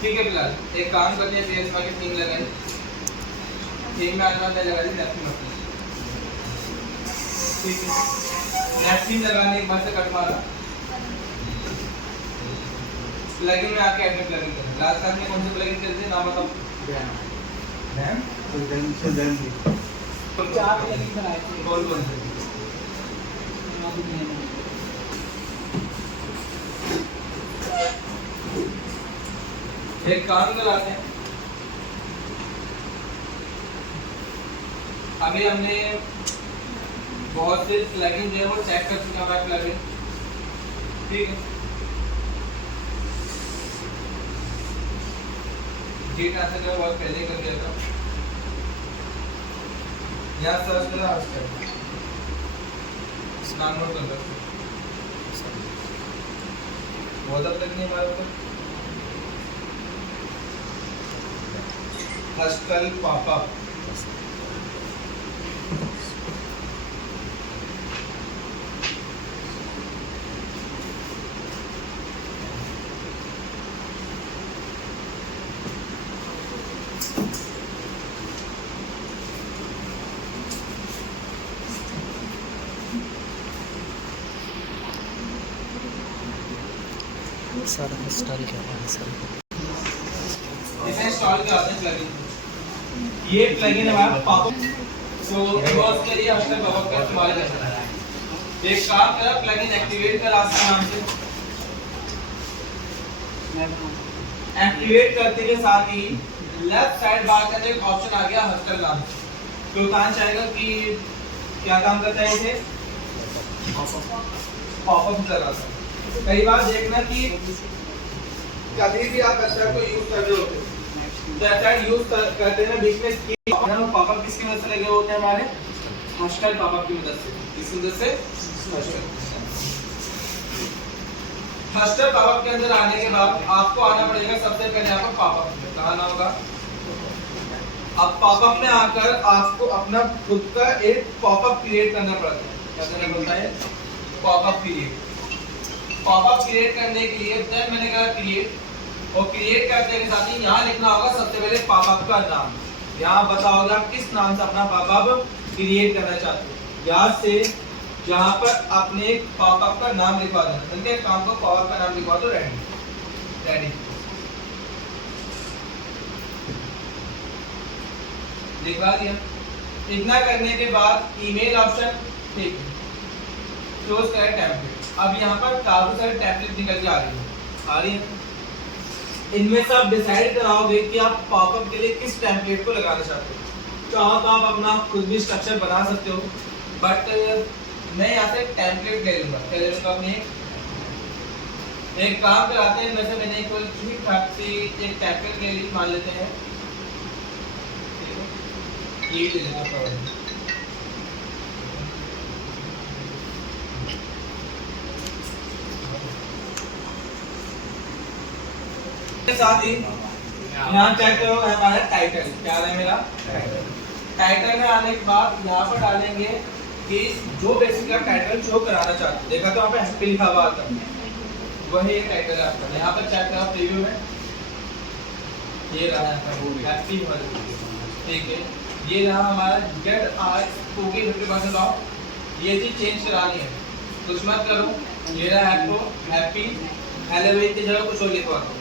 ठीक है फिलहाल एक काम करते हैं, फेस में थीम लगाई, थीम में आज मैं लगा दी नैपकिन अपनी। ठीक है, नैपकिन लगाने के बाद से कट मारा, प्लगइन में आके एडमिट प्लगइन करना। लास्ट टाइम में कौन से प्लगइन कर दिए नाम बताओ? मैम चार प्लगइन बनाए थे। कौन से? एक काम कराते हैं, अभी हमने बहुत से प्लगइन जो है वो चेक कर चुका है प्लगइन। ठीक है, जी ट्रांसफर का बहुत पहले कर दिया था, यहाँ सर्च करा नाम नोट कर लो, बहुत अब तक नहीं हमारे ऊपर हस्टल पापा। सर इंस्टॉल क्या है सर? इसे इंस्टॉल कराते हैं प्लगइन। ये प्लगइन हमारा पॉपअप तो यूज के लिए हस्टल पॉपअप का इस्तेमाल करना है। एक काम करा, प्लगइन एक्टिवेट करा इसके नाम से, एक्टिवेट करते के साथ ही लेफ्ट साइड बार के अंदर एक ऑप्शन आ गया हस्टल नाम से, तो बताना चाहेगा कि क्या काम करता है इसे? पॉपअप लगाता है। कई बार देखना कि कभी भी आप वेबसाइट को यूज कर रहे होते हैं, वेबसाइट यूज करते हैं बीच में पॉपअप किसकी मदद से लगे होते हैं? हमारे हस्टल पॉपअप की मदद से। किसकी मदद से? हस्टल पॉपअप के अंदर आने के बाद आपको आना पड़ेगा सबसे पहले यहाँ पर पॉपअप में। कहाँ आना होगा? अब पॉपअप में आकर आपको अपना खुद का एक पॉपअप क्रिएट करना पड़ता है। क्या करना पड़ता है? Popup create. पॉपअप क्रिएट करने के लिए देन मैंने कहा क्रिएट, और क्रिएट करने के साथ ही यहाँ लिखना होगा सबसे पहले पॉपअप का नाम। यहाँ बताओगे आप किस नाम से अपना पॉपअप क्रिएट करना चाहते हो। याद से जहाँ पर अपने पॉपअप का नाम लिखवा देना, उनके काम को पॉपअप का नाम लिखवा दो, रेडी लिखवा दिया। इतना करने के बाद ईमेल ऑप्शन, ठीक है, क्लोज करें टेम्पलेट। अब यहाँ पर काफी सारे टेम्पलेट निकल के आ रही है। इनमें से आप डिसाइड कराओगे कि आप पॉपअप के लिए किस टेम्पलेट को लगाना चाहते हो। चाहो तो आप अपना खुद भी स्ट्रक्चर बना सकते हो, बट मैं यहाँ से टेम्पलेट ले लूँगा। क्या ले लूँगा? अपने एक काम कराते हैं, इनमें से मैंने एक टेम्पलेट ले ली, मान लेते हैं ये ले लेते हैं। साथ ही यहाँ चेक करो हमारा टाइटल क्या है। मेरा टाइटल में आने के बाद यहाँ पर डालेंगे कि जो बेसिक का टाइटल शो कराना चाहते हैं। देखा तो यहाँ पे हैप्पी लिखा हुआ आता है, वही एक टाइटल है आपका। यहाँ पर चेक करो प्रीव्यू में, ये रहा हैप्पी वर्ल्ड। ठीक है, ये रहा हमारा गेट आज कुकी 50% ऑफ, ये चीज चेंज करानी है कुछ मत करो। ये रहा आपको हैप्पी हेलोवीन की जगह कुछ और लिखवा दो।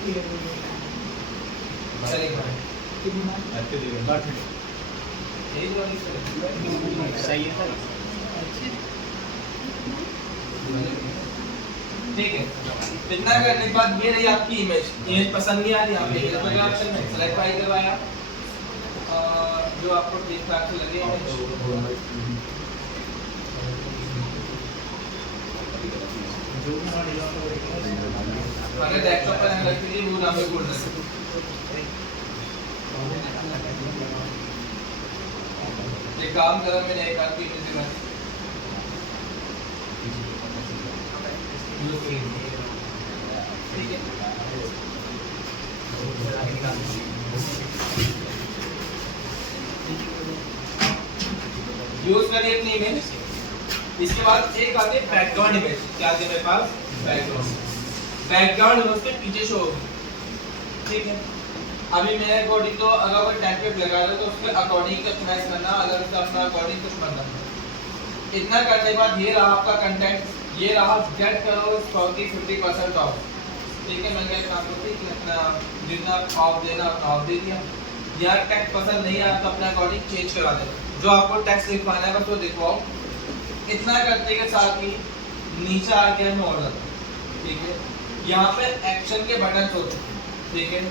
ठीक है, इतना करने के बाद ये रही आपकी इमेज पसंद नहीं आ रही, आप इमेज वगैरह ऑप्शन में सेलेक्ट फाइल करवाया जो आपको ठीक ठाक से लगे। अगर डेस्कटॉप पर हम रख दीजिए वो नाम पे बोल रहे एक काम करा मैंने एक आदमी की जगह ठीक है। यूज करिए अपनी इमेज। इसके बाद एक आती है बैकग्राउंड इमेज। क्या आती है मेरे पास? बैकग्राउंड। बैकग्राउंड उसके पीछे शो होगी, ठीक है। अभी मेरे अकॉर्डिंग तो अगर कोई टेम्पलेट लगा रहे तो उसके अकॉर्डिंग कस्टमाइज करना, अगर उसका अपना अकॉर्डिंग कुछ करना। इतना करने के बाद ये रहा आपका कंटेंट, ये रहा गेट करो 40-50% ऑफ, ठीक है। मैंने काम करती अपना जितना ऑफ देना अपना ऑफ दे दिया। यार टेक्स्ट पसंद नहीं आया तो अपने अकॉर्डिंग चेंज करा देना, जो आपको टेक्स्ट लिखवाना है बस वो लिखवाओ। इतना करने के साथ ही नीचे आ गया मैं ऑर्डर, ठीक है। यहाँ पे एक्शन के बटन होते हैं, ठीक है,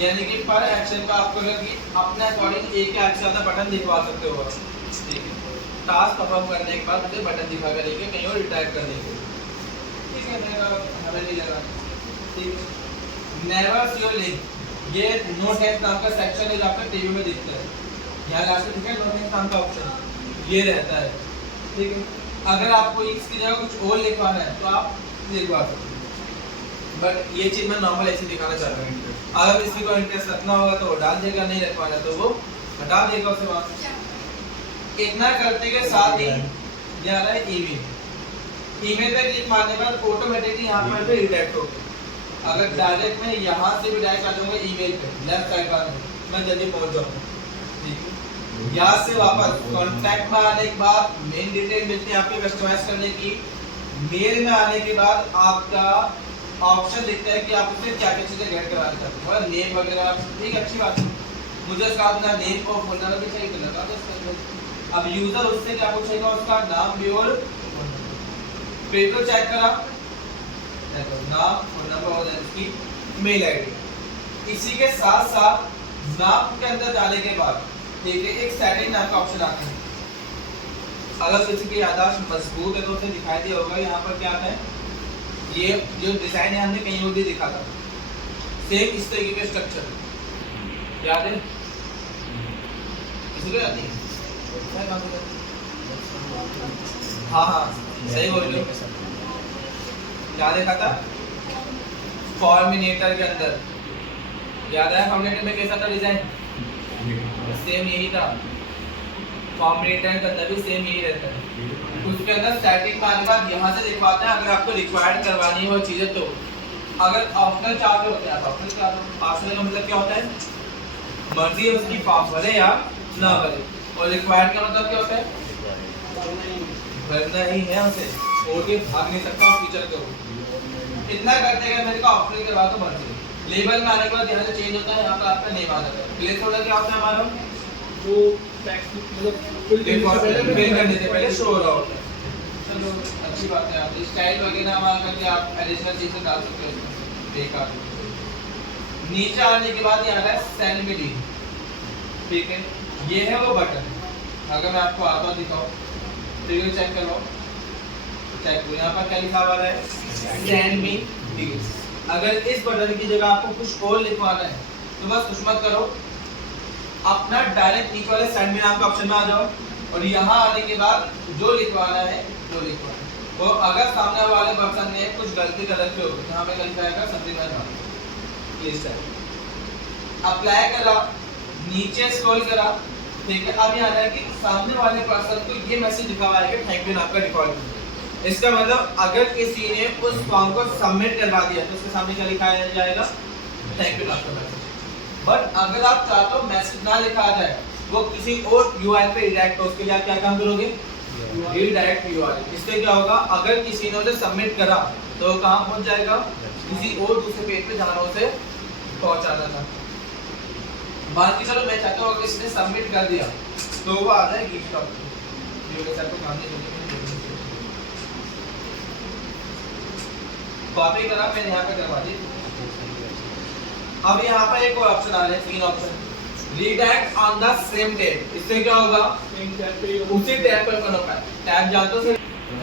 यानी कि पर एक्शन का आपको लगे अपने अकॉर्डिंग एक या से ज़्यादा बटन दिखवा सकते हो आप, ठीक है। टास्क परफॉर्म करने के बाद मुझे बटन दिखा कर देंगे कहीं और रिटाइप करने के, ठीक है। मेरा हमें नहीं लगा, ठीक है। नेवर सी योर लिंक, ये नो टेक्स्ट नाम का सेक्शन है जो आपको टीवी में दिखता है, यहाँ लास्ट में दिखा है नो टेक्स्ट नाम का ऑप्शन ये रहता है, ठीक है। अगर आपको इसकी जगह कुछ और लिखवाना है तो आप लिखवा सकते हैं, बट ये चीज़ मैं नॉर्मल ऐसे दिखाना चाह रहा हूँ। अगर किसी को इंटरेस्ट रखना होगा तो वो डाल देगा, नहीं रखवाना तो वो हटा देगा उसे वहाँ से। इतना करते के साथ ही जा रहा है ईमेल पे क्लिक मारने के बाद ऑटोमेटिकली यहाँ पर रिडायरेक्ट होगा। अगर डायरेक्ट में यहाँ से भी डायरेक्ट आ जाऊंगा ईमेल पे लेफ्ट साइड पर मैं जल्दी पहुँच जाऊँगा, ठीक है। यहाँ से वापस कॉन्टैक्ट में आने के बाद मेन डिटेल मिलती है आपकी कस्टमाइज करने की। मेल में आने के बाद आपका ऑप्शन दिखता है कि आप उसमें क्या क्या चीज़ें ऐड कराना चाहते हो, नेम वगैरह, ठीक है, अच्छी बात है। मुझे उसका अपना नेम और फोन नंबर भी चाहिए तो लगा दो उसके अंदर। अब यूजर उससे क्या पूछेगा, उसका नाम भी और पेज को चेक करा, नाम फोन नंबर और उसकी मेल आईडी। इसी के साथ साथ नाम के अंदर जाने के बाद ठीक है एक सेटिंग नाम का ऑप्शन आता है। अगर किसी की याददाश्त मजबूत है तो उसे दिखाई दिया होगा, यहाँ पर क्या आता है, ये जो डिजाइन है हमने कहीं और भी देखा था, सेम इस तरीके के स्ट्रक्चर याद है, इसलिए आती है। हाँ हाँ सही बोल रहे हो। क्या देखा था फॉर्मिनेटर के अंदर, याद है फॉर्मिनेटर में कैसा था डिजाइन, सेम यही था। फॉर्मिनेटर के अंदर भी सेम यही रहता है। उसके अंदर स्टैटिक आने के बाद यहाँ से दिखवाते हैं अगर आपको रिक्वायर्ड करवानी है वो चीज़ें तो। अगर ऑप्शनल चार्ज होते हैं, ऑप्शनल चार्ज ऑप्शनल का मतलब क्या होता है, मर्जी है उसकी फॉर्म भरे या ना भरे, और रिक्वायर्ड का मतलब क्या होता है, भरना ही है उसे, और ये भाग नहीं सकता उस फीचर को। इतना करते हैं मेरे को ऑप्शनल करवा तो मर्जी। लेबल में आने के बाद यहाँ से चेंज होता है, यहाँ पर आपका नेम आ जाता है। प्लेस होल्डर क्या होता है हमारा, वो टेक्स्ट मतलब फिल करने से पहले शो हो रहा होता है। चलो अच्छी बात है, आप स्टाइल वगैरह वहाँ करके आप एडिशनल चीज़ें डाल सकते हो इसमें, बेकार। नीचे आने के बाद यहाँ है सेंड मी डी, ठीक है, ये है वो बटन। अगर मैं आपको आता दिखाऊँ तो ये चेक करवाओ, चेक करो यहाँ पर क्या लिखा हुआ है, सेंड मी डी। अगर इस बटन की जगह आपको कुछ और लिखवाना है तो बस कुछ मत करो, अपना डायरेक्ट नीचे वाले सेंड मी नाम के ऑप्शन में आ जाओ और यहाँ आने के बाद जो लिखवाना है वो लिखवाना है। वो अगर सामने वाले पर्सन ने कुछ गलती कर रखी होगी तो यहाँ पे लिखा जाएगा समथिंग प्लीज अप्लाई करा, नीचे स्क्रॉल करा, ठीक है। अब यहाँ है कि सामने वाले पर्सन को ये मैसेज दिखा हुआ है कि थैंक यू नाम का डिफॉल्ट। इसका मतलब अगर किसी ने उस फॉर्म को सबमिट करवा दिया तो उसके सामने क्या लिखाया जाएगा, थैंक यू नाम का मैसेज। बट अगर आप चाहते हो मैसेज ना लिखा जाए, वो किसी और यूआरएल पे रिडायरेक्ट हो, उसके लिए आप क्या काम करोगे, रिडायरेक्ट यूआरएल। इससे क्या होगा, अगर किसी ने उसे सबमिट करा तो कहाँ पहुंच जाएगा, किसी और दूसरे पेज पे जहाँ उसे पहुंचाना था। बाकी चलो मैं चाहता हूँ अगर किसी ने सबमिट कर दिया तो वो आ जाए गिफ्ट ऑप्शन, कॉपी करा मैंने यहाँ पे करवा दी। अब यहाँ पर एक और ऑप्शन आ रहे हैं, 3 option, redirect on the same tab. इससे क्या होगा, उसी टैब पर करो, टैब जानते हो,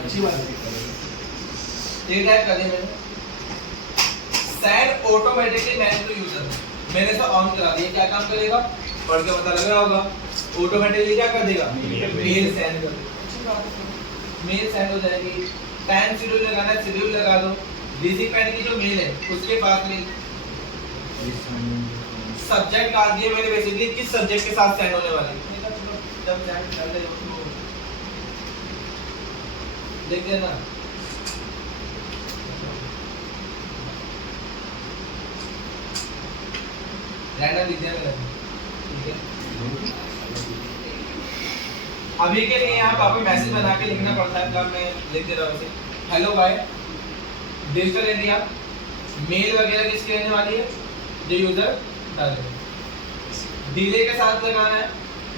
अच्छी बात है, रीडायरेक्ट कर दिया मैंने। Send automatically message to user, मैंने इसे ऑन करा दिया, क्या काम करेगा, पढ़ के पता लग रहा होगा, ऑटोमेटिकली क्या कर देगा, मेल सेंड कर देगा, मेल सेंड हो जाएगी। टाइम शेड्यूल लगाना है, शेड्यूल लगा दो। रिसिपेंट की जो मेल है उसके पास में सब्जेक्ट डाल दिए मैंने, बेसिकली किस सब्जेक्ट के साथ सेंड होने वाली है, जब सेंड कर दे देख लेना। रैंडम लिख दिया मैंने, ठीक है। अभी के लिए यहाँ पापा मैसेज बना के लिखना पड़ता है, मैं लिख दे रहा हूँ, hello by digital India, mail वगैरह किसकी रहने वाली है, जो यूजर डालेगा। डिले के साथ लगाना है,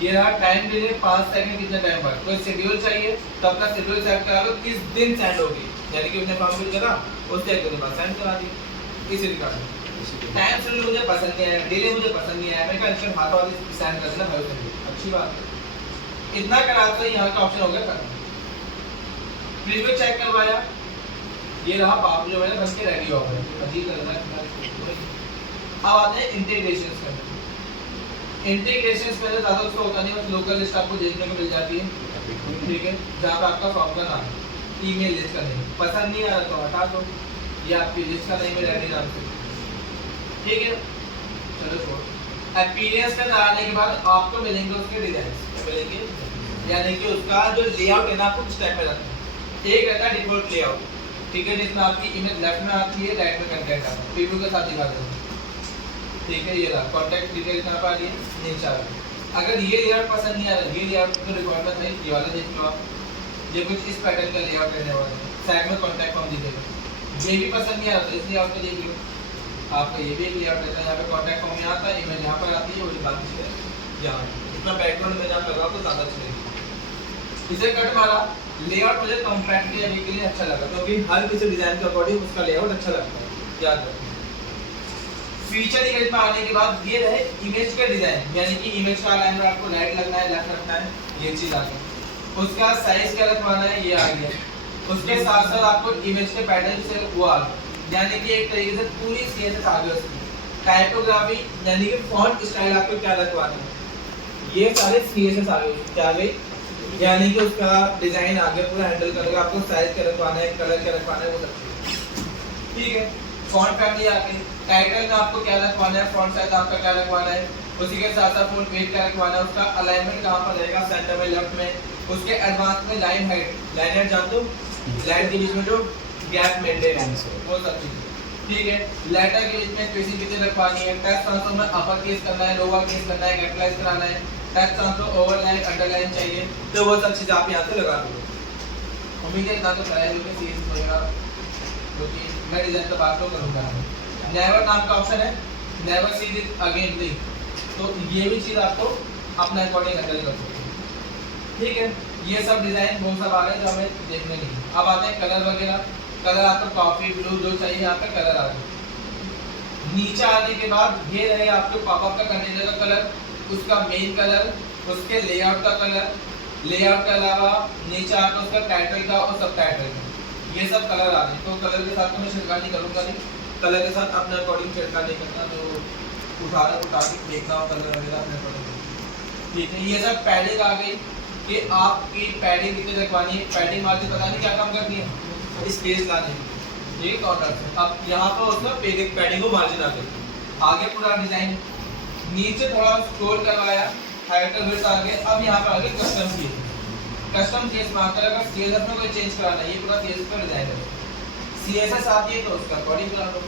ये रहा टाइम डिले 5 सेकंड, कितना टाइम बाद। कोई शेड्यूल चाहिए तो अपना शेड्यूल सेट करा लो, किस दिन सेंड होगी, यानी कि उसने फॉर्म फिल करा उस डेट के बाद सेंड करा दी। इसी रिगार्ड टाइम शेड्यूल मुझे पसंद नहीं आया, डिले मुझे पसंद नहीं आया, मैं कहा इसके हाथ वाली सेंड कर देना भाई, अच्छी बात है। इतना करा तो यहाँ का ऑप्शन हो गया करना। प्रीव्यू चेक करवाया, ये रहा पाप जो है ना बन के रेडी हो गया, अजीब लग रहा है। अब आते हैं इंटीग्रेशंस करने। इंटीग्रेशंस में ज्यादा उसको होता नहीं, बस लोकल लिस्ट आपको देखने को मिल जाती है, ठीक है, जहाँ पे आपका फॉर्म का नाम, ईमेल लिस्ट का नेम, पसंद नहीं आ रहा तो हटा दो, ये आपकी लिस्ट का नेम है रेडी नाम से, ठीक है। चलो छोड़। अपीयरेंस में आने के बाद आपको मिलेंगे उसके डिजाइन मिलेंगे, यानी कि उसका जो लेआउट है ना, आपको स्टेप पे रखना है। एक रहता है डिफॉल्ट लेआउट, ठीक है, जिसमें आपकी इमेज लेफ्ट में आती है, राइट में कंटेंट आता है, प्रीव्यू के साथ दिखा देता हूं, ठीक है। ये रहा कॉन्टैक्ट डिटेल कहां पर आ रही है, नीचे आ रही है। अगर ये लेआउट पसंद नहीं आ रहा, ये लेआउट तो रिक्वायरमेंट नहीं, ये वाला देख लो आप, ये कुछ इस पैटर्न का लेआउट रहने वाला है, साइड में कॉन्टैक्ट फॉर्म दिखेगा। ये भी पसंद नहीं आ रहा तो इस लेआउट को देख लो, आपका ये भी एक लेआउट रहता है, यहाँ पे कॉन्टैक्ट फॉर्म में आता है, इमेज यहाँ पर आती है, वो बाकी चीजें यहाँ, इतना बैकग्राउंड में जहाँ कर रहा हूँ तो ज़्यादा अच्छी लगेगी। इसे कट मारा, लेआउट मुझे कॉम्पैक्टली अभी के लिए अच्छा लगा, क्योंकि हर किसी डिजाइन के अकॉर्डिंग उसका लेआउट अच्छा लगता है, याद रखो। फीचर इमेज में आने के बाद ये रहे इमेज का डिजाइन, यानी कि इमेज का अलाइनमेंट आपको राइट लगना है, लेफ्ट रखना है, ये चीज आ गई। उसका साइज क्या रखवाना है, ये आ गया। उसके साथ साथ आपको इमेज के पैटर्न से वो आ गया, यानी कि एक तरीके से पूरी सीएसएस आ गई उसकी। टाइपोग्राफी यानी कि फॉन्ट स्टाइल आपको क्या रखवाना है, ये सारे सीएसएस आ गए, क्या गई, यानी कि उसका डिजाइन आ गया, पूरा हैंडल करेगा। आपको साइज क्या रखवाना है, कलर क्या रखवाना है, वो सब ठीक है। फॉन्ट फैमिली आ गई, टाइटल में आपको क्या रखवाना है, फॉन्ट साइज आपका क्या रखवाना है, उसी के साथ साथ फॉन्ट वेट क्या रखवाना है, उसका अलाइनमेंट कहां पर रहेगा, सेंटर में, लेफ्ट में, उसके एडवांस में लाइन हाइट, लाइन हाइट जान दो, लाइन के बीच में जो गैप मेंटेन है वो सब चीज, ठीक है। लेटर के बीच में स्पेसिंग कितने रखवानी है, टेक्स्ट ट्रांसफॉर्म में अपर केस करना है, लोअर केस करना है, कैपिटलाइज कराना है, टेक्स्ट ट्रांसफॉर्म ओवरलाइन अंडरलाइन चाहिए, तो वो सब चीज आप यहां से लगा दो। उम्मीद है इतना तो कराया जो कि सीरीज वगैरह, क्योंकि मैं डिजाइन पे बात तो करूंगा। नेवर नाम का ऑप्शन है, नेवर सी दिस अगेन नहीं, तो ये भी चीज आपको अपना अकॉर्डिंग हैंडल कर सकते हो, ठीक है। ये सब डिजाइन वो सब आ गए जो हमें देखने नहीं। अब आते हैं कलर वगैरह, कलर आपको कॉफी ब्लू जो चाहिए यहाँ पे कलर आ गए। नीचे आने के बाद ये रहे आपके पॉपअप का कंटेनर का कलर, उसका मेन कलर, उसके लेआउट का कलर, लेआउट के अलावा नीचे आता उसका टाइटल का और सब टाइटल का, ये सब कलर आ गए। तो कलर के साथ तो मैं छिड़कानी करूंगा नहीं, कलर के साथ अपने अकॉर्डिंग छिड़कानी करना, जो उठा के देखना हो कलर वगैरह अपने अकॉर्डिंग, ठीक है। ये सब पैडिंग आ गई कि आपकी पैडिंग कितनी रखवानी है, पैडिंग मार्जिन पता नहीं क्या काम करनी है, स्पेस लाने की, ये कॉन्ट्रैक्ट है। अब यहाँ पर उसका पैडिंग को मार्जिन आ गई, आगे पूरा डिजाइन, नीचे थोड़ा स्क्रॉल करवाया, हाइट का विड्थ आ गया। अब यहाँ पर आगे कस्टम की, कस्टम सीएस में आता है, सीएसएस में कोई चेंज कराना है, ये पूरा सीएसएस का डिजाइन है, सीएसएस आती है तो उसका अकॉर्डिंग करा दो।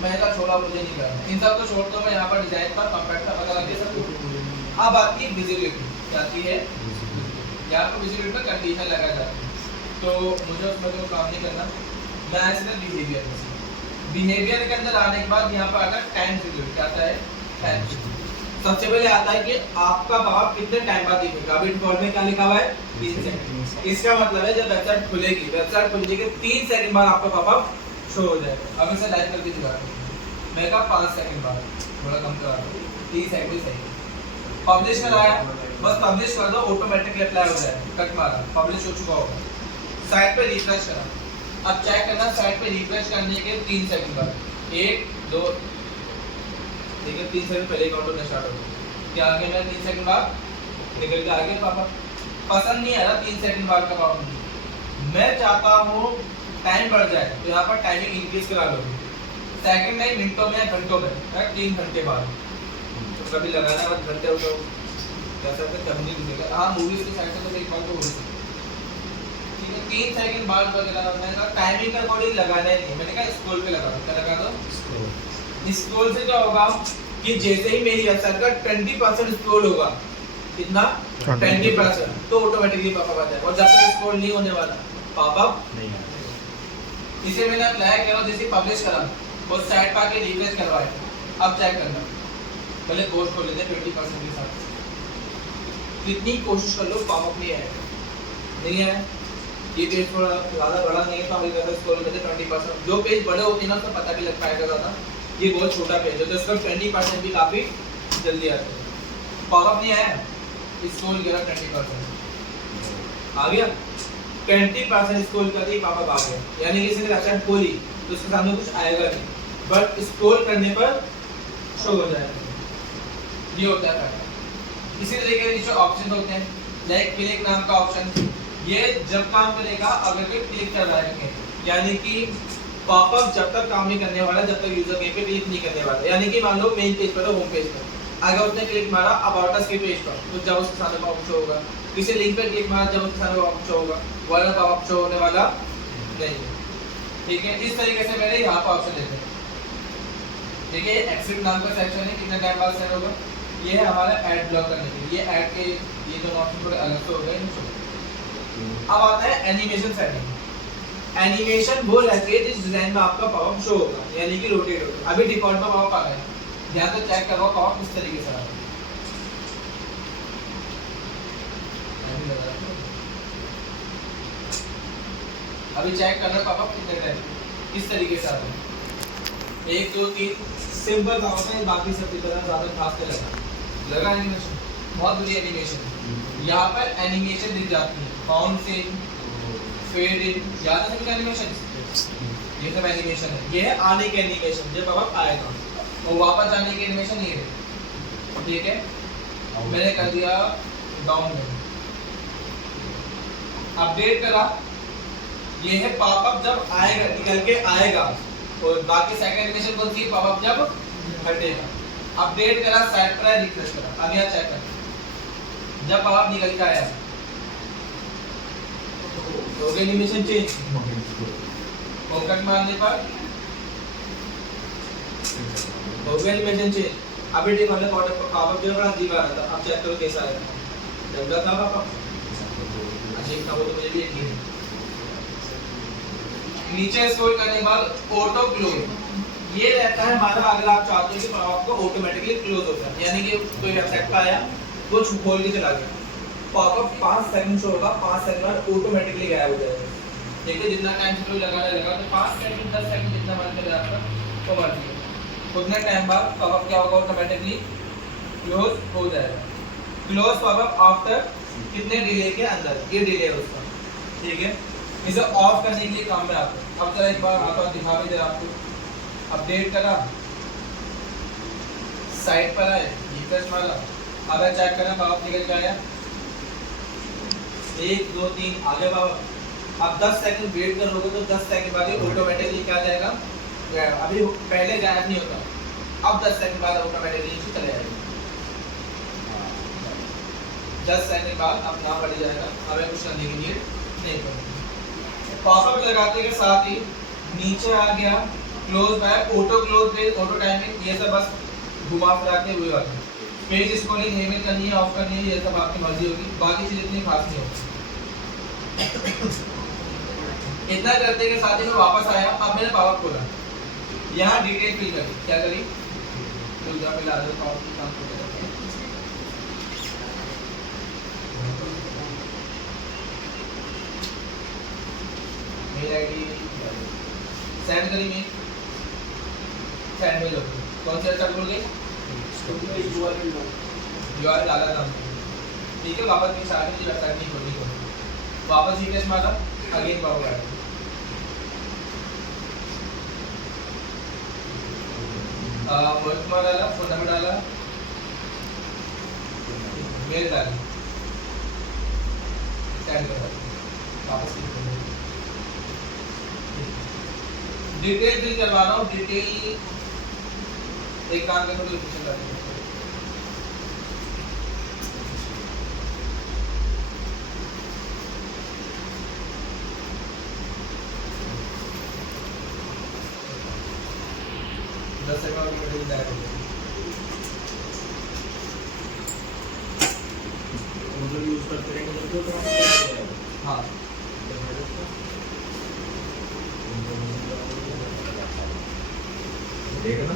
मैं का छोड़ा मुझे नहीं करना, इन सब को छोड़ दो, मैं यहाँ पर डिजाइन का कॉम्पैक्ट का पता लग सकता। अब आती है विजिबिलिटी, आती है यहाँ पर विजिबिलिटी में कंडीशन लगा जाता है, तो मुझे उसमें तो काम नहीं करना, मैं ऐसे बिहेवियर में, बिहेवियर के अंदर आने के बाद यहाँ पर आता है टाइम पीरियड, क्या आता है टाइम। सबसे पहले आता है कि आपका पॉपअप कितने टाइम बाद दिखेगा। अभी डिफॉल्ट में क्या लिखा हुआ है 3 सेकंड, इसका मतलब है जब वेबसाइट खुलेगी, वेबसाइट खुलने के 3 सेकंड बाद आपका पॉपअप शो हो जाएगा। अब इसे लाइव करके दिखा रहा हूं, मैं कहा 5 सेकंड बाद, थोड़ा कम करा दो, 3 सेकंड ही सही। पब्लिश कराया, बस पब्लिश कर दो, ऑटोमेटिकली अप्लाई हो जाएगा, कट मारा, पब्लिश हो चुका होगा। साइट पे रिफ्रेश करा, अब चेक करना साइट पे रिफ्रेश करने के 3 सेकंड बाद, 1 2, ठीक है, 3 सेकंड पहले काउंट होना स्टार्ट हो गया, क्या आगे मैं 3 सेकंड बाद निकल के आगे पापा पसंद नहीं आ रहा 3 सेकंड बाद का पापा, मैं चाहता हूँ टाइम बढ़ जाए, तो यहाँ पर टाइमिंग इंक्रीज करा लो, सेकंड नहीं मिनटों में, घंटों में, 3 घंटे बाद, तो कभी लगाना मत घंटे हो तो जैसा कि कभी दिखेगा। हाँ मूवीज की साइड से तो एक बार तो हो सकती है, ठीक है। 3 सेकंड बाद वगैरह मैंने कहा टाइमिंग का अकॉर्डिंग लगाना ही नहीं, मैंने कहा स्क्रॉल पे लगा दो, क्या लगा दो स्क्रॉल, स्क्रॉल से क्या होगा कि जैसे ही मेरी वेबसाइट का 20% स्क्रॉल होगा, कितना 20%, तो ऑटोमेटिकली पॉपअप आ जाएगा। और जब तक स्क्रॉल नहीं होने वाला पॉपअप नहीं आएगा। इसे मैंने अप्लाई करा, जैसे पब्लिश करा और साइट पर आके रिफ्रेश करवाए। अब चेक करना, पहले पोस्ट खोल लेते हैं 20% के साथ, कितनी कोशिश कर लो पॉपअप नहीं आएगा, नहीं है। ये पेज थोड़ा ज़्यादा बड़ा नहीं है तो हम इधर स्क्रॉल करते 20%। जो पेज बड़े होते हैं ना उसका पता भी लग पाएगा ज़्यादा, ये बहुत छोटा पेज है तो इसका 20% भी काफ़ी जल्दी आता है। पॉपअप नहीं आया, स्क्रॉल किया 20% आ गया, 20% स्क्रॉल करते ही पॉपअप आ गया, यानी कि किसी ने वेबसाइट खोली तो उसके सामने कुछ आएगा नहीं, बट स्क्रॉल करने पर शो हो जाएगा। ये होता है। इसी तरीके के नीचे ऑप्शन होते हैं, लाइक क्लिक नाम का ऑप्शन, ये जब काम करेगा अगर कोई क्लिक कर रहा है, यानी कि पॉपअप जब तक काम नहीं करने वाला जब तक यूजर कहीं पे क्लिक नहीं करने वाला। यानी कि मान लो मेन पेज पर है, होम पेज पर, अगर उसने क्लिक मारा अबाउट अस के पेज पर तो जब उसके सामने पॉपअप शो होगा, किसी लिंक पर क्लिक मारा जब उसके सामने पॉपअप शो होगा, वाला पॉपअप शो होने वाला नहीं है। ठीक है, इस तरीके से मैंने यहाँ पर ऑप्शन देते हैं। ठीक है, एक्सिट नाम का सेक्शन है, कितने टाइम बाद सेंड होगा, ये है हमारा ऐड ब्लॉक करने के लिए। ये ऐड के ये दोनों ऑप्शन थोड़े अलग से हो गए। अब आता है एनिमेशन सेटिंग। एनिमेशन वो रहती है जिस डिजाइन में आपका पॉपअप शो होगा, यानी कि रोटेट होगा। अभी डिफॉल्ट में पॉपअप आ गया, ध्यान से चेक करो पॉपअप इस तरीके से आ रहा है। अभी चेक करना पॉपअप कितने टाइम इस तरीके से आ रहा है। 1 2 3 सिंपल पॉपअप है, बाकी सब की तरह ज्यादा खास नहीं लगा एनिमेशन, बहुत बड़ी एनिमेशन। यहाँ पर एनिमेशन दिख जाती है, बाउंस इन, फेड इन, याद है सभी एनिमेशन, ये सब एनिमेशन है। ये है आने के एनिमेशन, जब पॉपअप आएगा, और वापस आने के एनिमेशन ये है। ठीक है, मैंने कर दिया डाउन में, अपडेट करा, ये है पॉपअप जब आएगा, निकल के आएगा, और बाकी सेकंड एनिमेशन कौन सी है, पॉपअप जब हटेगा। अपडेट करा, साइट पर रिफ्रेश करा, अब यहाँ चेक करा, जब पॉपअप निकल के आया तो एनिमेशन चेंज, कॉन्टैक्ट मारने पर हो गया एनिमेशन चेंज। अभी ठीक वाले पॉपअप जो बड़ा अजीब आ रहा था, अब चेक करो कैसा आएगा, डबल था पॉपअप अजीब था वो, तो मुझे भी यकीन है। नीचे स्क्रॉल करने के बाद ऑटो क्लोज, ये रहता है हमारा, अगर आप चाहते हो कि पॉपअप को ऑटोमेटिकली क्लोज हो जाए, यानी कि कोई वेबसाइट पर आया वो खोल के चला गया, पॉपअप 5 सेकंड शो होगा, 5 सेकंड बाद ऑटोमेटिकली गायब हो जाएगा। ठीक है, जितना टाइम से लगाना लगा तो 5 सेकंड 10 सेकंड जितना मन करे आपका तो मर्जी है, उतना टाइम बाद पॉपअप क्या होगा, ऑटोमेटिकली क्लोज हो जाएगा। क्लोज पॉपअप आफ्टर कितने डिले के अंदर, ये डिले है उसका। ठीक है, इसे ऑफ करने के लिए काम में आता है। अब चला एक बार आपको दिखा भी दे आपको, अपडेट करा, साइट पर आए, रिफ्रेश मारा, अब चेक करना पॉपअप निकल के आया, 1 2 3 आगे पॉपअप। अब 10 सेकंड वेट करोगे तो 10 सेकंड बाद ये ऑटोमेटिकली क्या जाएगा, अभी पहले गायब नहीं होता, अब 10 सेकंड बाद ऑटोमेटिकली नीचे चले जाएगा। 10 सेकंड बाद अपना बढ़ जाएगा, हमें कुछ करने की नीड नहीं पड़ेगी। पॉपअप लगाते के साथ ही नीचे आ गया क्लोज बाय, ऑटो क्लोज पे, ऑटो टाइमिंग, ये सब बस घुमा फिरा के हुए वाले। पेज स्क्रॉलिंग हेमिंग करनी है, ऑफ करनी है, ये सब आपकी मर्जी होगी, बाकी चीज इतनी खास नहीं होगी। इतना करते के साथ ही मैं वापस आया, अब मैंने पॉपअप खोला, यहाँ डिटेल फिल करी, क्या करी, तो जहाँ पे लाजर पॉपअप की काम करते हैं, मेल आईडी सेंड करी, मैं सेंड में लोगे, कौन सा स्टार्ट करोगे, यूआरएल डाला था, ठीक है, वापस की सारी चीज वेबसाइट नहीं खोलनी है, वापस रिफ्रेश मारा, अगेन पॉपअप आया, मोबाइल डाला, फोन नंबर डाला, मेल डाली, सेंड कर दिया, वापस डिटेल फिल करवा रहा हूँ, डिटेल एक काम करके तो लोकेशन डाल देंगे। 10 सेकंड और मटेरियल डाल दो। मतलब यूज करते रहेंगे तो हाँ देखना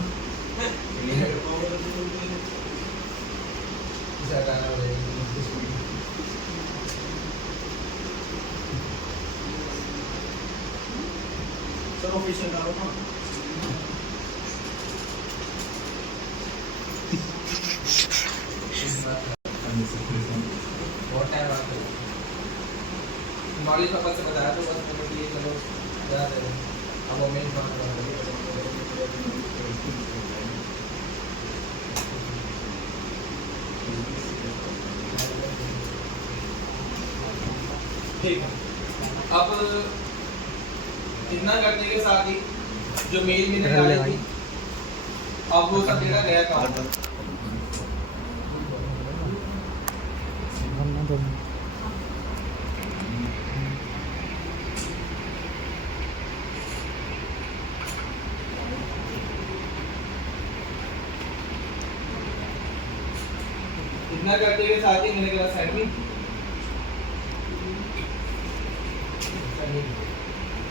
सर ऑफिशियल डालो ना बहुत टाइम आपको नॉलेज पर्पज से बताया तो बस मैंने कि चलो याद है अब वो मेन बात कर रहे हैं। ठीक है अब इतना करने के साथ ही जो मेल मैंने डाली थी अब वो सब डेटा गया कहाँ वरना दो इतना करने के साथ ही मैंने कहा सेंड मी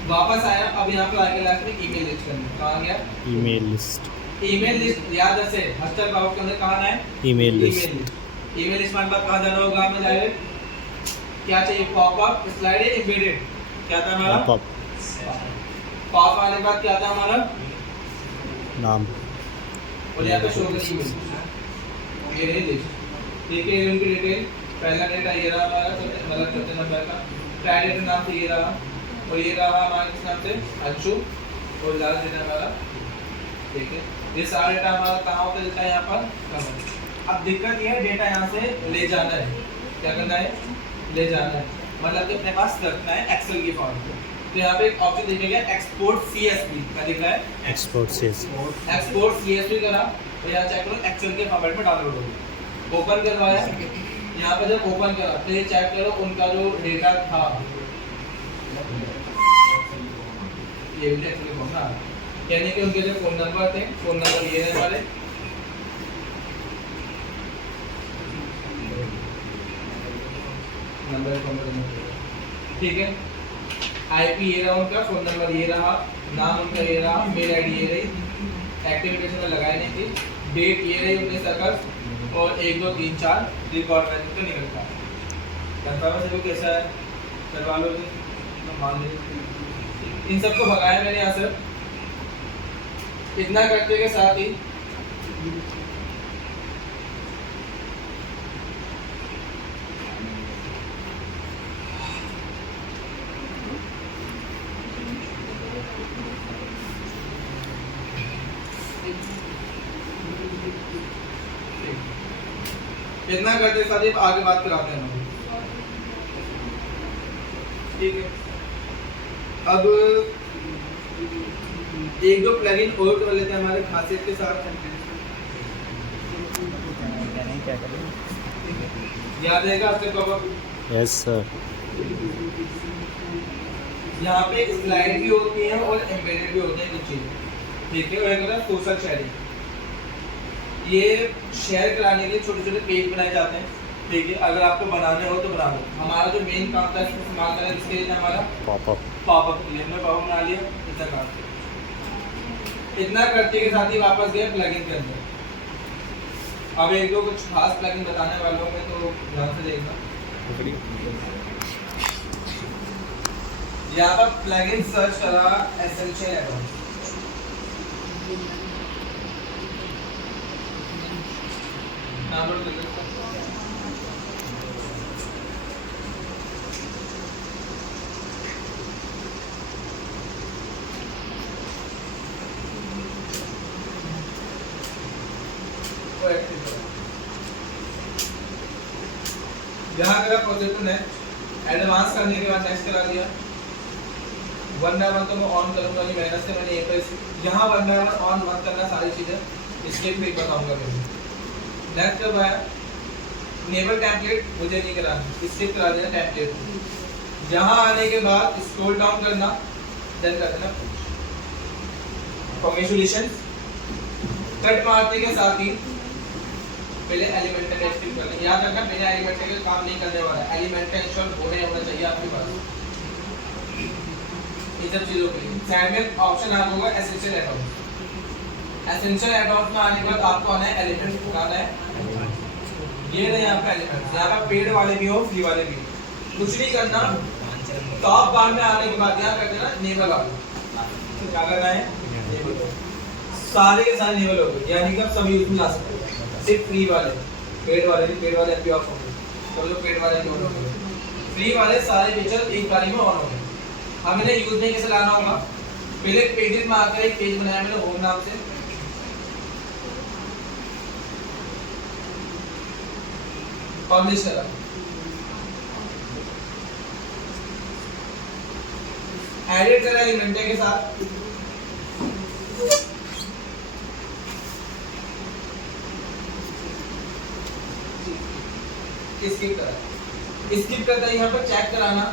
वापस आया। अब यहाँ पे आगे लास्ट में ईमेल लिस्ट करना कहाँ गया ईमेल लिस्ट ईमेल लिस्ट याद से हस्तर पावर के अंदर कहाँ आना है ईमेल लिस्ट ईमेल लिस्ट में कहाँ जाना होगा हमें डायरेक्ट क्या चाहिए पॉपअप स्लाइड या एम्बेडेड क्या था हमारा पॉप आने के बाद क्या था हमारा नाम और यहाँ पे शो कर ईमेल ये रही लिस्ट ठीक है इनकी डिटेल पहला डेटा ये रहा हमारा मतलब चौथे नंबर का ट्राई डेटा नाम से ये रहा और ये रहा हमारा किस नाम से अंशु और लास्ट डेटा हमारा ठीक है ये सारा डेटा हमारा कहाँ होता है यहाँ पर कमर। अब दिक्कत ये है डेटा यहाँ से ले जाना है क्या करना है ले जाना है मतलब कि अपने पास रखना है एक्सेल की फॉर्म पे तो यहाँ पे एक ऑप्शन दिख गया एक्सपोर्ट सीएसवी क्या दिख रहा है एक्सपोर्ट सेल्स एक्सपोर्ट सीएसवी करा तो यहाँ चेक करो एक्सेल के फॉर्मेट में डाउनलोड होगा ओपन करवाया यहाँ पे जब ओपन करा तो ये चेक करो उनका जो डेटा था ये भी एक्सेल के फॉर्म ना यानी कि उनके जो फोन नंबर थे फोन नंबर ये है हमारे नंबर ठीक है आईपी ये रहा उनका फोन नंबर ये रहा नाम उनका ये रहा मेल आईडी ये रही एक्टिविटी में लगाई नहीं थी डेट ये रही 19 अगस्त और 1 2 3 4 रिकॉर्ड में तो नहीं करता कंफर्म से भी कैसा है करवा लोगे तो मान लीजिए इन सबको भगाया मैंने यहाँ से इतना करते के साथ ही इतना करते साथ ही आगे बात कराते हैं ठीक है। अब एक दो प्लगइन और कर लेते हैं हमारे खासियत के साथ याद रहेगा आपके पापा यस सर यहाँ पे स्लाइड भी होती है और एम्बेडेड भी होते हैं कुछ चीज़ें ठीक है और एक होता है सोशल शेयरिंग ये शेयर कराने के लिए छोटे छोटे पेज बनाए जाते हैं ठीक है अगर आपको बनाने हो तो बना लो हमारा जो मेन काम था इसको इस्तेमाल करें इसके लिए हमारा पॉपअप के लिए हमने पॉपअप बना लिया इतना काम इतना करते के साथ ही वापस गए प्लगइन के अंदर अब एक दो कुछ खास प्लगइन बताने वालों में तो ध्यान से देखना यहाँ पर प्लगइन सर्च करा एसेंशियल एडवांस यहाँ मेरा प्रोजेक्ट ने एडवांस करने के बाद नेक्स्ट करा दिया 1 बाय 1 तो मैं ऑन करूंगा नहीं मेहनत से मैंने ये पर यहाँ 1 बाय 1 ऑन मत करना सारी चीजें स्टेप पे बताऊंगा मैं नेक्स्ट करवाया नेबल टेम्पलेट मुझे नहीं कराना स्किप करा देना टेम्पलेट यहाँ आने के बाद स्क्रॉल डाउन करना देन कर देना कॉन्ग्रेचुलेशन कट मारने के साथ ही पहले एलिमेंटल का स्किप कर लें। याद रखना पहले एलिमेंटल का काम नहीं करने वाला है, एलिमेंटल इंस्टॉल होना चाहिए आपके पास इन सब चीजों के लिए। साइड में ऑप्शन आपको होगा एसेंशियल एडॉन। एसेंशियल एडॉन में आने के बाद आपको आना है एलिमेंट, आना है ये रहे यहाँ पे एलिमेंट। यहाँ पे पेड वाले भी हो, फ्री वाले भी। कुछ नहीं करना, टॉप बार में आने के बाद यहाँ कर देना नेबल आ तो क्या करना है, सारे के सारे नेबल हो गए, यानी कि आप सब यूज में ला सकते हो। सिर्फ फ्री वाले, पेड वाले नहीं, पेड वाले अभी ऑफ हो गए, तो जो पेड वाले ऑन हो गए, फ्री वाले सारे फीचर एक बार में ऑन हो गए। अब मैंने यूज में कैसे लाना होगा, पहले पेजेस में आकर एक पेज बनाया मैंने होम नाम से, पब्लिश करा, एडिट करा एलिमेंट के साथ, स्किप करा, स्किप करता है यहाँ पर चेक कराना,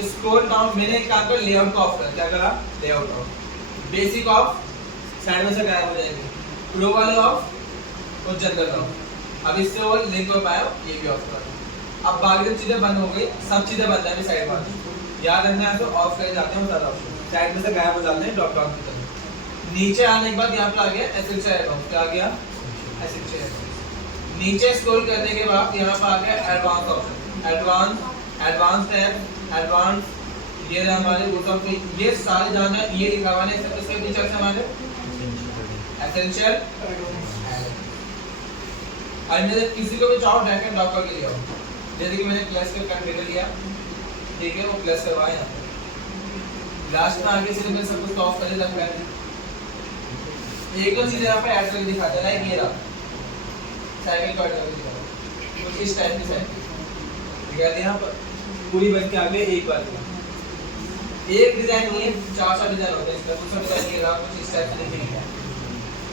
स्क्रॉल डाउन, मैंने एक काम कर लेआउट को ऑफ कर, क्या करा layout of, basic of, side में से गायब हो जाएंगे, प्रो वाले ऑफ और जनरल ऑफ। अब इससे वो लिंक हो पाया, ये भी ऑफ कर। अब बाकी चीजें बंद हो गई, सब चीजें बंद है साइड में, याद रखना है तो ऑफ कर जाते हैं सारा ऑप्शन, साइड में से गायब हो जाते हैं ड्रॉप डाउन की तरफ। नीचे आने के बाद यहाँ पे आ गया एसेंशियल एडॉन, क्या आ गया एसेंशियल एडॉन। नीचे स्क्रॉल करने के बाद यहाँ पे आ गया advance option, advance tab, advance, ये रहा हमारे बॉटम पे, ये सारे जाना ये लिखा हुआ है इसके नीचे से हमारे एसेंशियल। अन्य किसी को भी चाहो ड्रैग एंड ड्रॉप करके लिया हो, जैसे कि मैंने प्लस का कंटेनर लिया, ठीक है, वो प्लस करवाया यहाँ पे। लास्ट में आगे से मैं सब कुछ ऑफ करके रखा है, एक दो चीजें यहाँ पे ऐड करके दिखाता है, लाइक ये रहा साइकिल को ऐड करके दिखा कुछ इस टाइप की साइकिल दिखा दिया यहाँ पर, पूरी बन के आगे एक बार एक डिजाइन नहीं है, चार डिजाइन होते हैं इसका, दूसरा डिजाइन ये रहा कुछ इस टाइप से दिखेगा।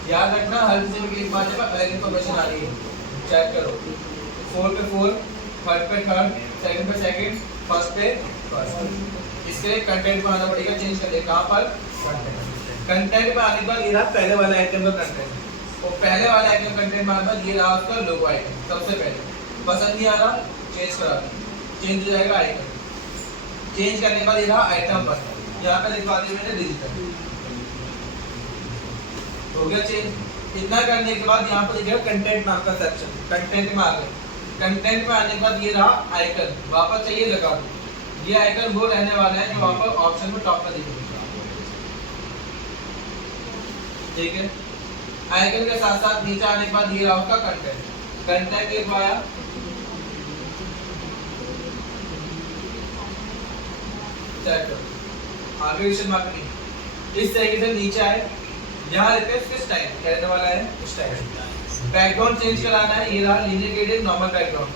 याद रखना हर किसी में क्लिक मारने पर अलग इन्फॉर्मेशन आ रही है, चेक करो, 4 पे 4, थर्ड पे थर्ड, सेकंड पे सेकंड, फर्स्ट पे फर्स्ट। इसके लिए कंटेंट को आना पड़ेगा, चेंज कर दे कहां पर कंटेंट पे आने के बाद ये रहा पहले वाला आइटम का कंटेंट, और पहले वाला आइटम कंटेंट में आने के बाद ये रहा उसका लोगो आइटम। सबसे पहले पसंद नहीं आ रहा चेंज करा, चेंज हो जाएगा आइटम, चेंज करने के बाद ये रहा आइटम पर, यहाँ पे लिखवा दिया मैंने डिजिटल, हो गया चेंज। इतना करने के बाद यहाँ पर लिखा कंटेंट नाम का सेक्शन, कंटेंट में आ गए, कंटेंट में आने के बाद ये रहा आइकन, वापस चाहिए लगा दो, ये आइकन वो रहने वाला है जो वहां पर ऑप्शन में टॉप पर दिखेगा, ठीक है। आइकन के साथ साथ नीचे आने के बाद ये रहा उसका कंटेंट, कंटेंट लिखवाया, चेक करो आगे क्वेश्चन मार्क इस तरीके से नीचे आए, यहाँ रहते हैं इसके स्टाइल, क्या रहने वाला है स्टाइल। बैकग्राउंड चेंज कराना है, ये रहा linear graded normal background,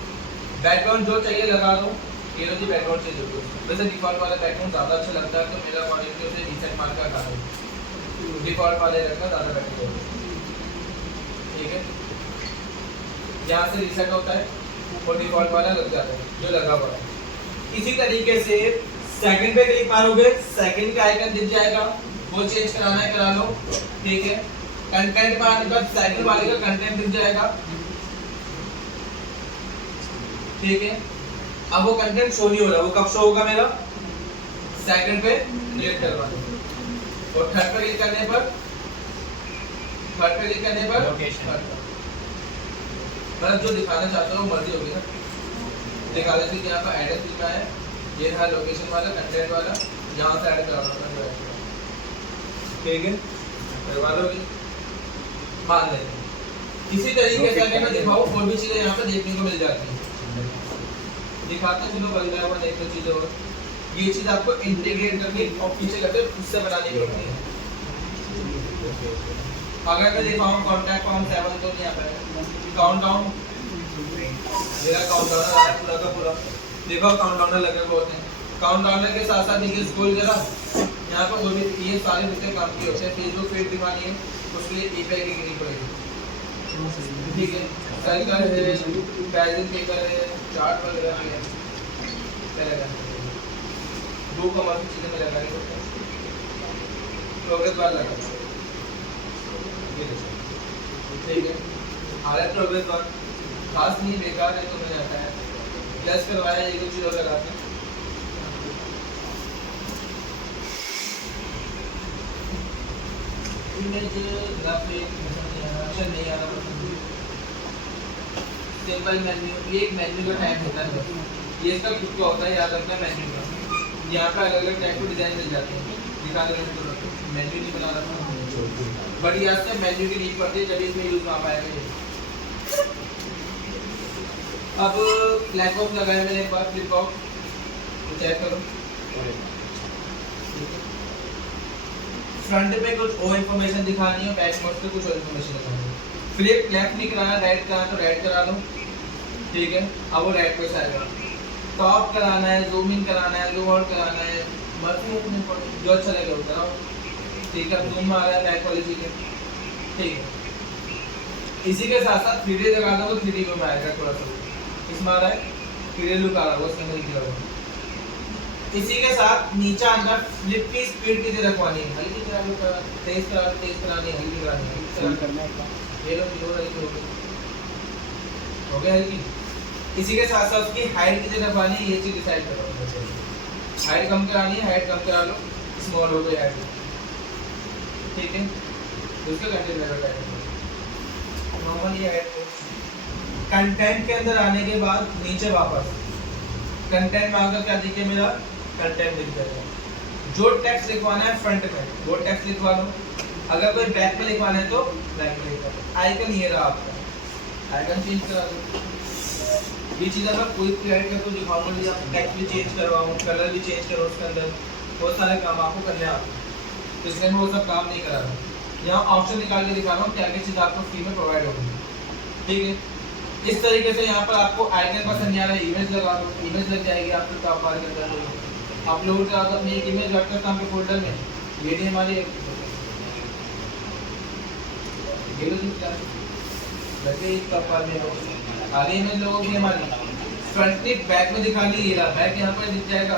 background जो चाहिए लगा दो, ये लो जी बैकग्राउंड चेंज हो गया। वैसे डिफॉल्ट वाला बैकग्राउंड ज़्यादा अच्छा लगता है, तो मेरा अकॉर्डिंग उसे रीसेट मार कर हटा दो, डिफॉल्ट वाले रखना ज़्यादा बेटर होगा, ठीक है। यहाँ से रीसेट होता है और डिफॉल्ट वाला लग जाता है जो लगा हुआ है। इसी तरीके से सेकंड पे क्लिक मारोगे, सेकंड का आइकन दिख जाएगा, वो चेंज कराना है करा लो, ठीक है। कंटेंट में आने के बाद साइकिल वाले का कंटेंट दिख जाएगा, ठीक है। अब वो कंटेंट शो नहीं हो रहा, वो कब शो होगा मेरा सेकंड पे क्लिक करवा दो, और थर्ड पे क्लिक करने पर लोकेशन, मतलब जो दिखाना चाहते हो मर्जी होगी ना, दिखा देते कि यहाँ पर एड्रेस लिखा है, ये था लोकेशन वाला कंटेंट वाला, यहाँ से ऐड कराना है, ठीक है, करवा लोगे, मान लेते हैं। इसी तरीके से अगर मैं दिखाऊं और भी चीजें यहाँ पे देखने को मिल जाती हैं, दिखाते हैं, चलो बन रहा है देख लो चीजें, और ये चीज आपको इंटीग्रेट करके और पीछे करके उससे बनानी पड़ती है। अगर मैं दिखाऊं कॉन्टैक्ट फॉर्म 7 तो यहाँ पे काउंटडाउन, मेरा काउंटडाउन पूरा का पूरा देखो, काउंटडाउन लगे हुए होते हैं, काउंटडाउन के साथ साथ नीचे स्क्रॉल करा, यहाँ पर वो भी ये सारे जितने काम किए होते हैं, फेसबुक पेज दिखानी है उसके लिए एपीआई की गिनी पड़ेगी, ठीक है। सर्कल है, पैजिंग पेपर है, चार्ट वगैरह है, दो कमर की चीजें में लगा सकते हैं, प्रोग्रेस बार लगा ठीक है। हालत प्रोग्रेस वन खास नहीं, बेकार है तो नहीं आता है, प्लस करवाया ये कुछ चीज़ों लगाते हैं। इमेज ग्राफिक नहीं आ रहा, सिंपल मेन्यू, ये एक मेन्यू का टाइप होता है, ये इसका खुद का होता है, याद रखना है मेन्यू का। यहाँ पे अलग अलग टाइप के डिजाइन मिल जाते हैं, दिखाने में तो मेन्यू नहीं बना रहा था, बट यहाँ से मेन्यू की नीड पड़ती है जब इसमें यूज आ पाएगा ये। अब ब्लैक बॉक्स लगाया मैंने एक बार, फ्लिप बॉक्स चेक करो। फ्रंट पे कुछ और इन्फॉर्मेशन दिखानी है, बैक मोड पे कुछ और इन्फॉर्मेशन दिखानी है। फ्लिप लेफ्ट नहीं कराना, राइट कराना तो राइट करा लो, ठीक है। अब वो राइट पे से आएगा, टॉप कराना है, जूम इन कराना है, जूम आउट कराना है, मर्जी है अपने ऊपर, जो अच्छा लगे वो कराओ, ठीक है। जूम में आ रहा है बैक वाली चीजें, ठीक है। इसी के साथ साथ 3D लगा दो तो 3D में आएगा, थोड़ा सा इसमें आ रहा है 3D लुक आ रहा है, वो उसके अंदर दिख रहा है। इसी के साथ नीचे अंदर फ्लिप की स्पीड कितनी रखवानी है, हल्की करा लो, तेज करानी है, हल्की करानी है, ये लो हल्की हो गया हल्की। इसी के साथ साथ उसकी हाइट कितनी रखवानी है, ये चीज डिसाइड करो। हाइट कम करानी है, हाइट कम करा लो, स्मॉल हो गई हाइट, ठीक है। उसका कंटेंट लेवल है नॉर्मल, ये हाइट को कंटेंट के अंदर आने के बाद नीचे वापस कंटेंट में आकर क्या दिखे, मेरा कंटेंट दिख जाएगा। जो टेक्स्ट लिखवाना है फ्रंट में वो टेक्स्ट लिखवा लो, अगर कोई बैक में लिखवाना है तो बैक में लिखवा लो। आइकन ये रहा आपका, आइकन चेंज करा दो। ये चीज़ मैं कोई क्रिएट करके दिखाऊंगा, या टेक्स्ट भी चेंज करवाऊँ, कलर भी चेंज करो उसके अंदर, बहुत सारे काम आपको करने हैं आपको, तो इसलिए मैं वो सब काम नहीं करा रहा हूँ। यहाँ ऑप्शन निकाल के दिखा रहा हूँ क्या क्या चीज़ आपको फ्री में प्रोवाइड होगी, ठीक है। इस तरीके से यहाँ पर आपको आइकन पसंद नहीं आ रहा है, इमेज लगा दो, इमेज लग जाएगी आपके टॉप बार के अंदर। अपलोड करा दो अपनी एक इमेज रखकर काम के फोल्डर में, ये नहीं हमारी लगे टॉप बार में आगे इमेज लोगों की हमारी फ्रंट की बैक में दिखानी, ये रहा बैक यहाँ पर दिख जाएगा,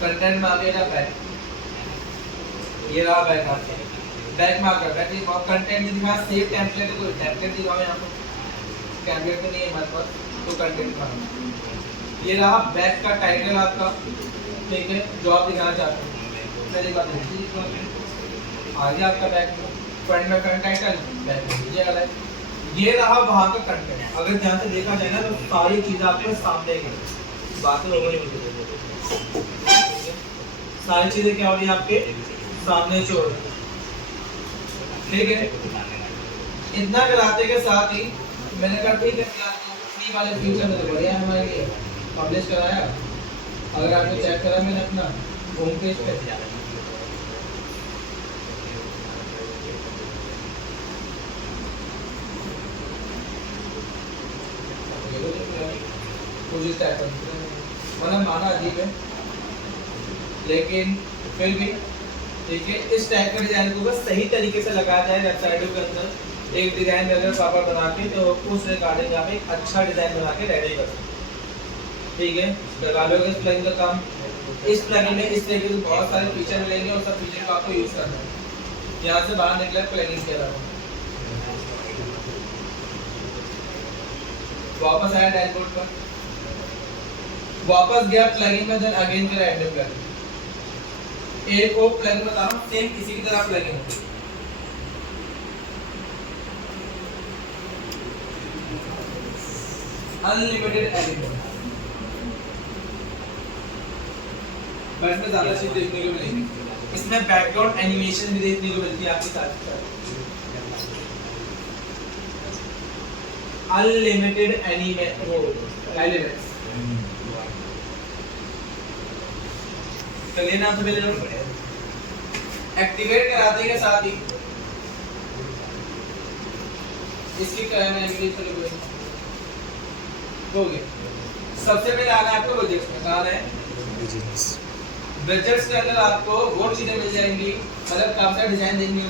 कंटेंट में आ गया बैक, ये रहा बैक आपके बैक में आकर बैक कंटेंट दिखा, सेव टेम्पलेट, कोई टेम्पलेट दिखाओ यहाँ पर, टेम्पलेट तो नहीं है हमारे पास, तो कंटेंट का ये रहा बैक का टाइटल आपका, ठीक है, जो आप दिखाना चाहते हैं। पहली बात आगे आपका बैक फ्रंट में फ्रंट टाइटल, बैक में नीचे लाइक, ये रहा वहाँ का कंटेंट। अगर ध्यान से देखा जाए ना तो सारी चीज़ें आपके सामने है, बातें हो गई, सारी चीज़ें क्या हो रही है आपके सामने से हो रही है, ठीक है। इतना कराते के साथ ही मैंने कहा ठीक है फ्री वाले फ्यूचर में तो बढ़िया है हमारे लिए, पब्लिश कराया। अगर आपने चेक करा मैंने अपना होम पेज पे, कुछ इस टाइप का मतलब माना अजीब है, लेकिन फिर भी ठीक है। इस टाइप का डिजाइन को बस सही तरीके से लगाया जाए वेबसाइटों के अंदर, एक डिजाइन अगर पापा बना के तो उस रिगार्डिंग आप एक अच्छा डिजाइन बना के रेडी कर सकते, ठीक है। लगा लो इस प्लगइन का काम, इस प्लगइन में इस तरीके से बहुत सारे फीचर मिलेंगे और सब फीचर को आपको यूज करना है। यहाँ से बाहर निकला प्लगइन के अलावा, वापस आया डैशबोर्ड पर, वापस गया प्लगइन में, देन अगेन करा ऐड न्यू प्लगइन। एक और प्लगइन बता रहा हूँ सेम इसी की तरह प्लगइन है, अनलिमिटेड एडिटर, बट में ज्यादा चीज देखने को मिलेगी। इसमें बैकग्राउंड एनिमेशन भी देखने को मिलती है आपके साथ साथ, अनलिमिटेड एलिमेंट्स। चलिए नाम से पहले एक्टिवेट कराते के साथ ही इसकी करना है हो गया। सबसे पहले आना है आपको प्रोजेक्ट्स में, कहाँ है विजेट्स के अंदर आपको वो चीजें मिल जाएंगी, मतलब काफी सारे डिजाइन देखने को